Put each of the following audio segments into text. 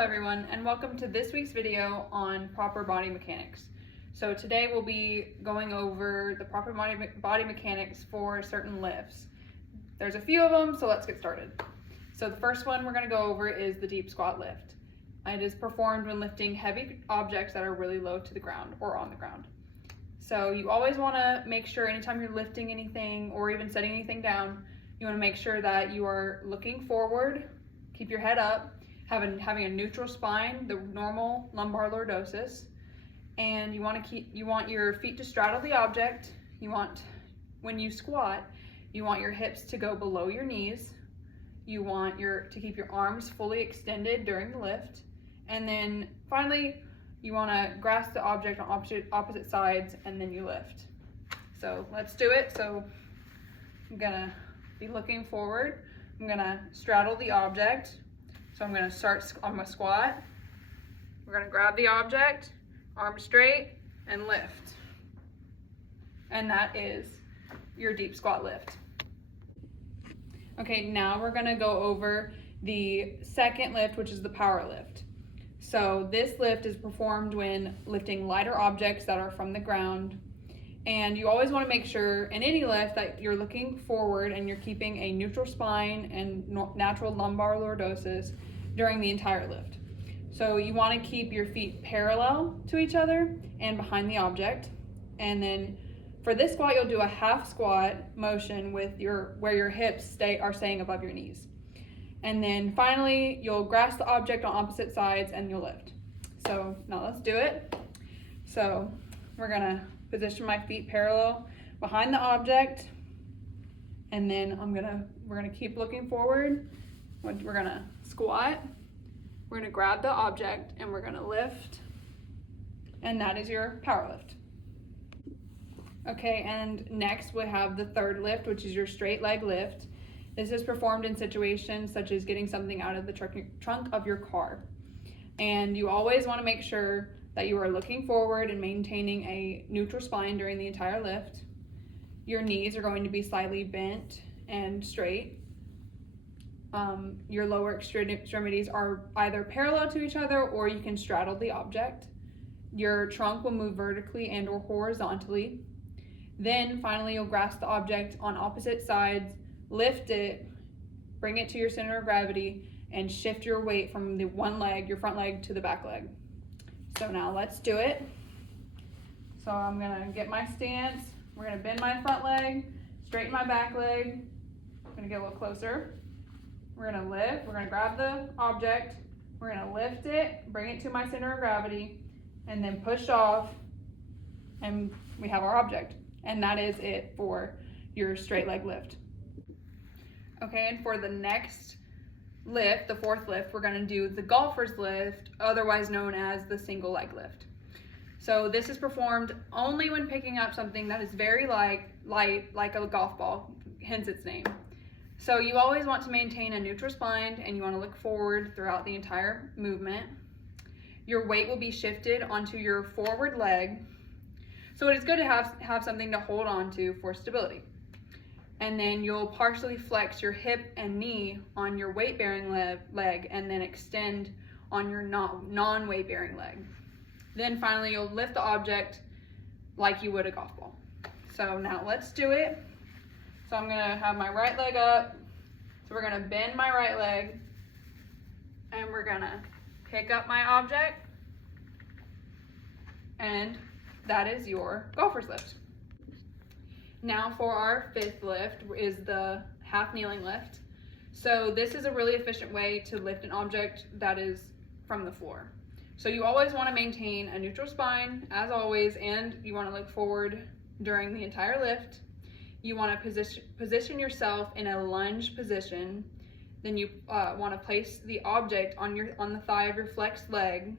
everyone, and welcome to this week's video on proper body mechanics. So today we'll be going over the proper body mechanics for certain lifts. There's a few of them, so let's get started. So the first one we're going to go over is the deep squat lift. It is performed when lifting heavy objects that are really low to the ground or on the ground. So you always want to make sure anytime you're lifting anything or even setting anything down, you want to make sure that you are looking forward, keep your head up, having a neutral spine, the normal lumbar lordosis, and you want your feet to straddle the object. When you squat, you want your hips to go below your knees. You want to keep your arms fully extended during the lift, and then finally you want to grasp the object on opposite sides, and then you lift. So let's do it. So I'm gonna be looking forward. I'm gonna straddle the object. So I'm gonna start on my squat. We're gonna grab the object, arms straight, and lift. And that is your deep squat lift. Okay, now we're gonna go over the second lift, which is the power lift. So this lift is performed when lifting lighter objects that are from the ground. And you always want to make sure in any lift that you're looking forward and you're keeping a neutral spine and natural lumbar lordosis during the entire lift. So you want to keep your feet parallel to each other and behind the object. And then for this squat, you'll do a half squat motion with where your hips are staying above your knees. And then finally, you'll grasp the object on opposite sides and you'll lift. So now let's do it. So we're gonna position my feet parallel behind the object, and then we're gonna keep looking forward. We're gonna squat, we're gonna grab the object, and we're gonna lift, and that is your power lift. Okay, and next we have the third lift, which is your straight leg lift. This is performed in situations such as getting something out of the trunk of your car. And you always want to make sure that you are looking forward and maintaining a neutral spine during the entire lift. Your knees are going to be slightly bent and straight. Your lower extremities are either parallel to each other or you can straddle the object. Your trunk will move vertically and or horizontally. Then finally you'll grasp the object on opposite sides, lift it, bring it to your center of gravity, and shift your weight from the one leg, your front leg, to the back leg. So now let's do it. So I'm gonna get my stance. We're gonna bend my front leg, straighten my back leg. I'm gonna get a little closer. We're gonna lift, we're gonna grab the object, we're gonna lift it, bring it to my center of gravity, and then push off, and we have our object. And that is it for your straight leg lift. Okay, and for the next lift, the fourth lift, we're gonna do the golfer's lift, otherwise known as the single leg lift. So this is performed only when picking up something that is very light, like a golf ball, hence its name. So you always want to maintain a neutral spine and you want to look forward throughout the entire movement. Your weight will be shifted onto your forward leg. So it is good to have something to hold on to for stability. And then you'll partially flex your hip and knee on your weight-bearing leg and then extend on your non-weight-bearing leg. Then finally, you'll lift the object like you would a golf ball. So now let's do it. So I'm gonna have my right leg up. So we're gonna bend my right leg and we're gonna pick up my object, and that is your golfer's lift. Now for our fifth lift is the half kneeling lift. So this is a really efficient way to lift an object that is from the floor. So you always want to maintain a neutral spine as always, and you want to look forward during the entire lift. You want to position yourself in a lunge position. Then you want to place the object on the thigh of your flexed leg,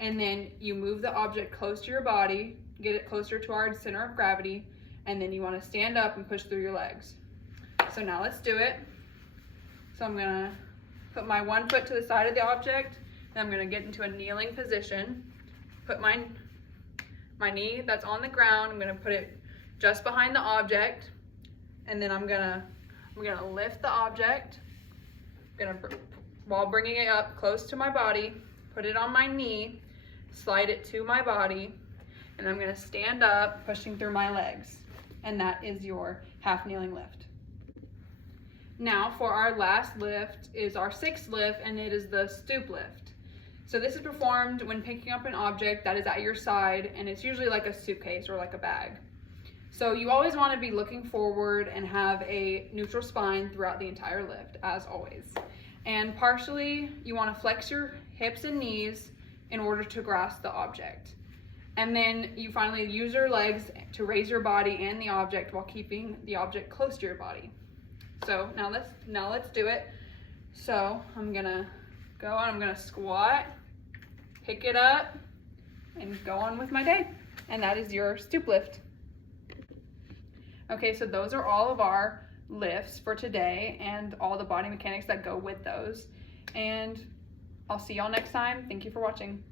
and then you move the object close to your body, get it closer to our center of gravity, and then you want to stand up and push through your legs. So now let's do it. So I'm gonna put my one foot to the side of the object, and I'm gonna get into a kneeling position. Put my knee that's on the ground, I'm gonna put it just behind the object, and then I'm gonna lift the object. I'm gonna while bringing it up close to my body, put it on my knee, slide it to my body, and I'm gonna stand up, pushing through my legs. And that is your half kneeling lift. Now for our last lift is our sixth lift, and it is the stoop lift. So this is performed when picking up an object that is at your side, and it's usually like a suitcase or like a bag. So you always want to be looking forward and have a neutral spine throughout the entire lift, as always. And partially, you want to flex your hips and knees in order to grasp the object. And then you finally use your legs to raise your body and the object while keeping the object close to your body. So now let's do it. So I'm gonna go and I'm gonna squat, pick it up, and go on with my day. And that is your stoop lift. Okay, so those are all of our lifts for today and all the body mechanics that go with those. And I'll see y'all next time. Thank you for watching.